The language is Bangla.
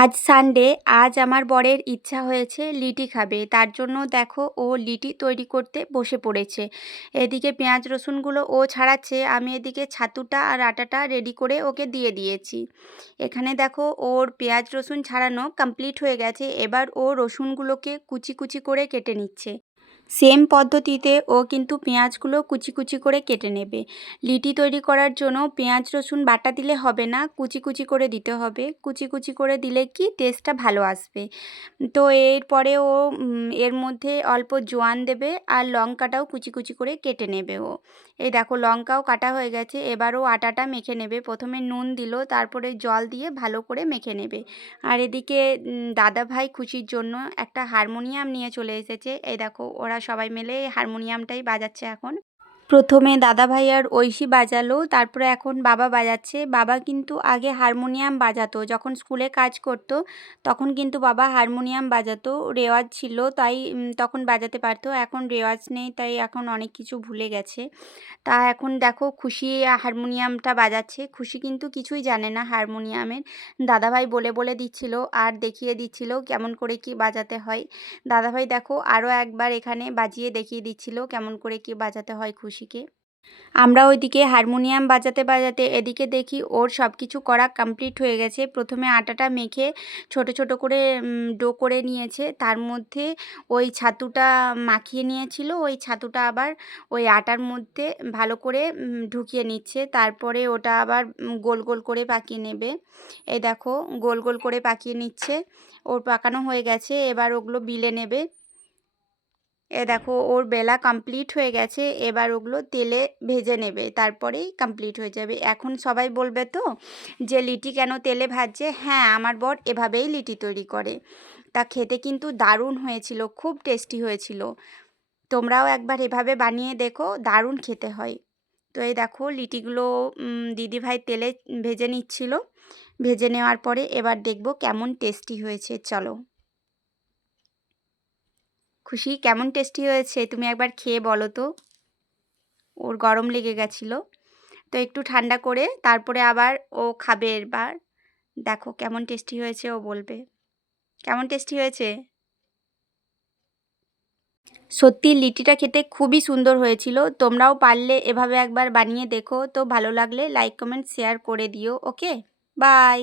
আজ সানডে। আজ আমার বরের ইচ্ছা হয়েছে লিটি খাবে। তার জন্য দেখো ও লিটি তৈরি করতে বসে পড়েছে। এদিকে পেঁয়াজ রসুনগুলো ও ছাড়াচ্ছে, আমি এদিকে ছাতুটা আর আটাটা রেডি করে ওকে দিয়ে দিয়েছি। এখানে দেখো ওর পেঁয়াজ রসুন ছাড়ানো কমপ্লিট হয়ে গেছে। এবার ও রসুনগুলোকে কুচি কুচি করে কেটে নিচ্ছে। সেম পদ্ধতিতে ও কিন্তু পেঁয়াজগুলো কুচি কুচি করে কেটে নেবে। লিটি তৈরি করার জন্য পেঁয়াজ রসুন বাটা দিলে হবে না, কুচি কুচি করে দিতে হবে। কুচি কুচি করে দিলে কি টেস্টটা ভালো আসবে। তো এরপরে ও এর মধ্যে অল্প জোয়ান দেবে আর লঙ্কাটাও কুচি কুচি করে কেটে নেবে ও। এই দেখো লঙ্কাও কাটা হয়ে গেছে। এবার ও আটাটা মেখে নেবে। প্রথমে নুন দিল, তারপরে জল দিয়ে ভালো করে মেখে নেবে। আর এদিকে দাদাভাই খুশির জন্য একটা হারমোনিয়াম নিয়ে চলে এসেছে। এই দেখো ওরা সবাই মিলে এই হারমোনিয়ামটাই বাজাচ্ছে এখন। প্রথমে দাদাভাই আর ঐশী বাজালো, তারপরে এখন বাবা বাজাচ্ছে। বাবা কিন্তু আগে হারমোনিয়াম বাজাতো, যখন স্কুলে কাজ করতো তখন কিন্তু বাবা হারমোনিয়াম বাজাতো। রেওয়াজ ছিল তাই তখন বাজাতে পারতো। এখন রেওয়াজ নেই তাই এখন অনেক কিছু ভুলে গেছে। তা এখন দেখো খুশি হারমোনিয়ামটা বাজাচ্ছে। খুশি কিন্তু কিছুই জানে না হারমোনিয়ামের। দাদাভাই বলে বলে দিচ্ছিল আর দেখিয়ে দিচ্ছিল কেমন করে কি বাজাতে হয়। দাদাভাই দেখো আরও একবার এখানে বাজিয়ে দেখিয়ে দিচ্ছিল কেমন করে কি বাজাতে হয় খুশিকে। আমরা ওইদিকে হারমোনিয়াম বাজাতে বাজাতে এদিকে দেখি ওর সব কিছু করা কমপ্লিট হয়ে গেছে। প্রথমে আটাটা মেখে ছোট ছোট করে ডো করে নিয়েছে। তার মধ্যে ওই ছাতুটা মাখিয়ে নিয়েছিল। ওই ছাতুটা আবার ওই আটার মধ্যে ভালো করে ঢুকিয়ে নিচ্ছে। তারপরে ওটা আবার গোল গোল করে পাকিয়ে নেবে। এই দেখো গোল গোল করে পাকিয়ে নিচ্ছে। ওর পাকানো হয়ে গেছে, এবার ওগুলো বিলে নেবে। এ দেখো ওর বেলা কমপ্লিট হয়ে গেছে। এবার ওগুলো তেলে ভেজে নেবে, তারপরেই কমপ্লিট হয়ে যাবে। এখন সবাই বলবে তো যে লিটি কেন তেলে ভাজছে? হ্যাঁ, আমার বর এভাবেই লিটি তৈরি করে। তা খেতে কিন্তু দারুণ হয়েছিল, খুব টেস্টি হয়েছিল। তোমরাও একবার এভাবে বানিয়ে দেখো, দারুণ খেতে হয়। তো এই দেখো লিটিগুলো দিদিভাই তেলে ভেজে নিচ্ছিল। ভেজে নেওয়ার পরে এবার দেখব কেমন টেস্টি হয়েছে। চলো, খুশি কেমন টেস্টি হয়েছে তুমি একবার খেয়ে বলো তো। ওর গরম লেগে গেছিলো, তো একটু ঠান্ডা করে তারপরে আবার ও খাবে। এবার দেখো কেমন টেস্টি হয়েছে, ও বলবে কেমন টেস্টি হয়েছে। সত্যি লিটিটা খেতে খুবই সুন্দর হয়েছিল। তোমরাও পারলে এভাবে একবার বানিয়ে দেখো। তো ভালো লাগলে লাইক কমেন্ট শেয়ার করে দিও। ওকে, বাই।